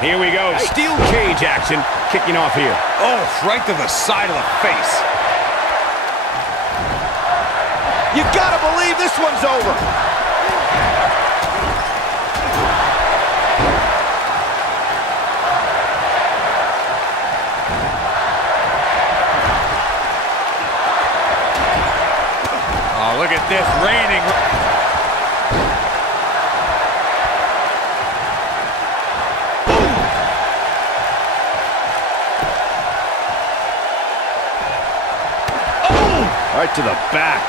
Here we go. Steel cage action kicking off here. Oh, right to the side of the face. You gotta believe this one's over. Oh, look at this, reigning. Right to the back.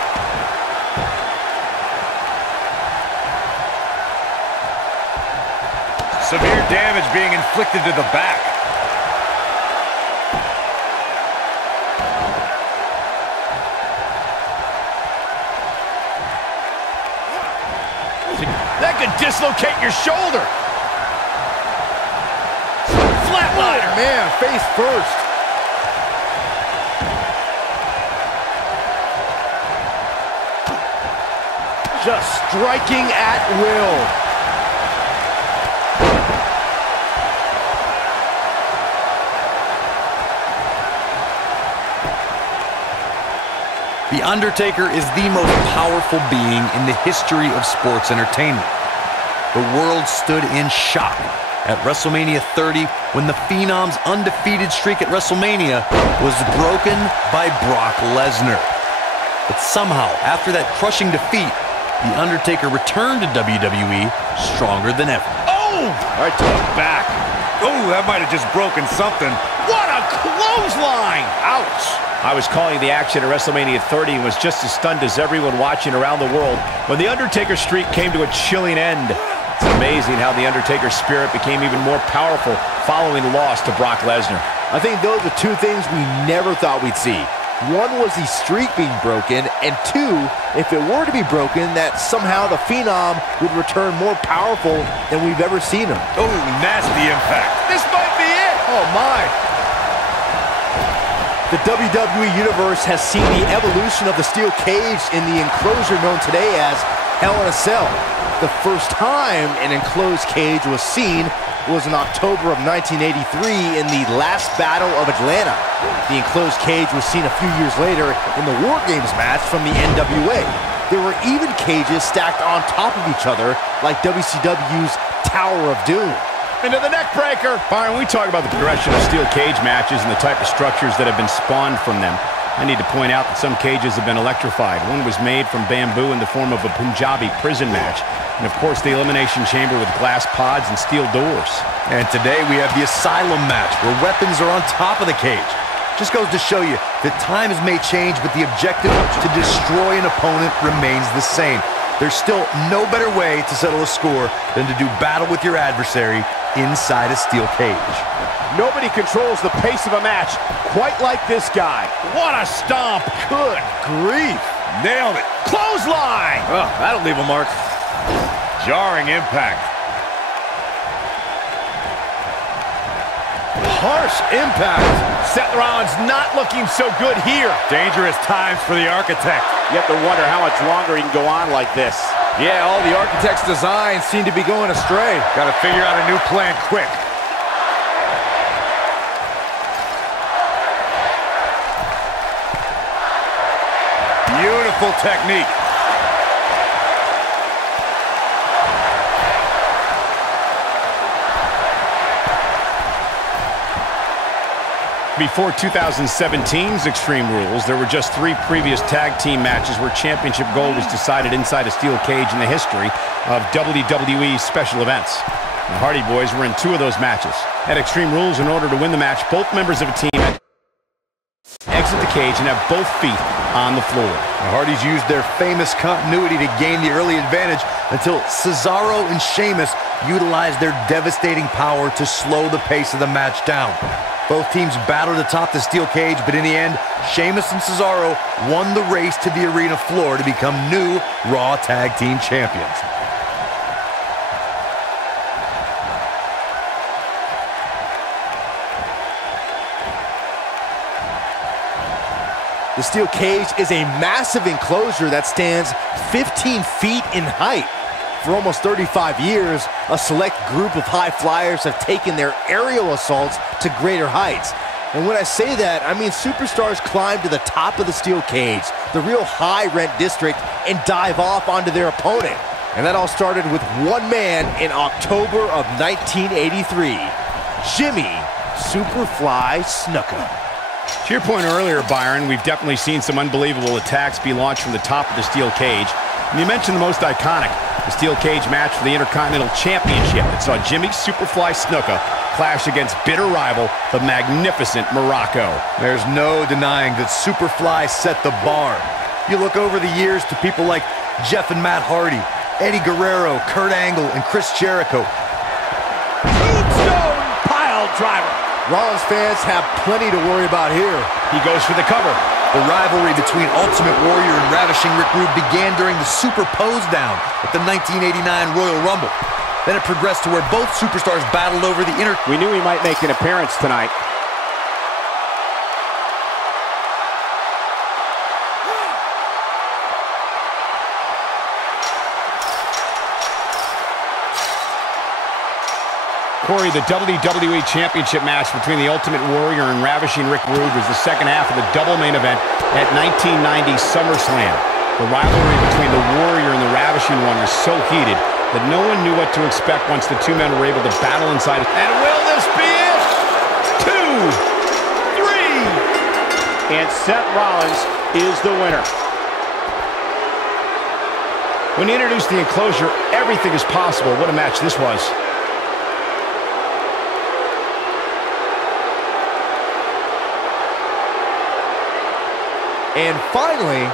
Severe damage being inflicted to the back. That could dislocate your shoulder. Flatliner. Oh, man, face first. Just striking at will. The Undertaker is the most powerful being in the history of sports entertainment. The world stood in shock at WrestleMania 30 when the Phenom's undefeated streak at WrestleMania was broken by Brock Lesnar. But somehow, after that crushing defeat, The Undertaker returned to WWE stronger than ever. Oh! Right to the back. Oh, that might have just broken something. What a clothesline! Ouch! I was calling the action at WrestleMania 30 and was just as stunned as everyone watching around the world when The Undertaker's streak came to a chilling end. It's amazing how The Undertaker's spirit became even more powerful following the loss to Brock Lesnar. I think those are two things we never thought we'd see. One was the streak being broken, and two, if it were to be broken, that somehow the Phenom would return more powerful than we've ever seen him. Oh, nasty impact. This might be it! Oh, my. The WWE Universe has seen the evolution of the steel cage in the enclosure known today as Hell in a Cell. The first time an enclosed cage was seen was in October of 1983 in the last Battle of Atlanta. The enclosed cage was seen a few years later in the War Games match from the NWA. There were even cages stacked on top of each other like WCW's Tower of Doom. Into the neck breaker. Byron, we talk about the progression of steel cage matches and the type of structures that have been spawned from them. I need to point out that some cages have been electrified. One was made from bamboo in the form of a Punjabi prison match. And of course, the Elimination Chamber with glass pods and steel doors. And today we have the Asylum match, where weapons are on top of the cage. Just goes to show you that times may change, but the objective to destroy an opponent remains the same. There's still no better way to settle a score than to do battle with your adversary inside a steel cage. Nobody controls the pace of a match quite like this guy. What a stomp. Good grief. Nailed it. Clothesline. Oh, that'll leave a mark. Jarring impact. Harsh impact. Seth Rollins not looking so good here. Dangerous times for the architect. You have to wonder how much longer he can go on like this. Yeah, all the architect's designs seem to be going astray. Got to figure out a new plan quick. Beautiful technique. Before 2017's Extreme Rules, there were just 3 previous tag team matches where championship gold was decided inside a steel cage in the history of WWE special events. The Hardy Boys were in 2 of those matches. At Extreme Rules, in order to win the match, both members of a team exit the cage and have both feet on the floor. The Hardys used their famous continuity to gain the early advantage until Cesaro and Sheamus utilized their devastating power to slow the pace of the match down. Both teams battled atop the steel cage, but in the end, Sheamus and Cesaro won the race to the arena floor to become new Raw Tag Team Champions. The steel cage is a massive enclosure that stands 15 feet in height. For almost 35 years, a select group of high flyers have taken their aerial assaults to greater heights. And when I say that, I mean superstars climb to the top of the steel cage, the real high-rent district, and dive off onto their opponent. And that all started with one man in October of 1983, Jimmy Superfly Snuka. To your point earlier, Byron, we've definitely seen some unbelievable attacks be launched from the top of the steel cage. And you mentioned the most iconic, the steel cage match for the Intercontinental Championship that saw Jimmy Superfly Snuka clash against bitter rival, the magnificent Morocco. There's no denying that Superfly set the bar. You look over the years to people like Jeff and Matt Hardy, Eddie Guerrero, Kurt Angle, and Chris Jericho. Tombstone pile driver. Rollins fans have plenty to worry about here. He goes for the cover. The rivalry between Ultimate Warrior and Ravishing Rick Rude began during the Super Pose Down at the 1989 Royal Rumble. Then it progressed to where both superstars battled over the inner... We knew he might make an appearance tonight. Corey, the WWE Championship match between the Ultimate Warrior and Ravishing Rick Rude was the second half of the double main event at 1990 SummerSlam. The rivalry between the Warrior and the Ravishing One was so heated that no one knew what to expect once the two men were able to battle inside. And will this be it? 2, 3. And Seth Rollins is the winner. When he introduced the enclosure, everything is possible. What a match this was. And finally,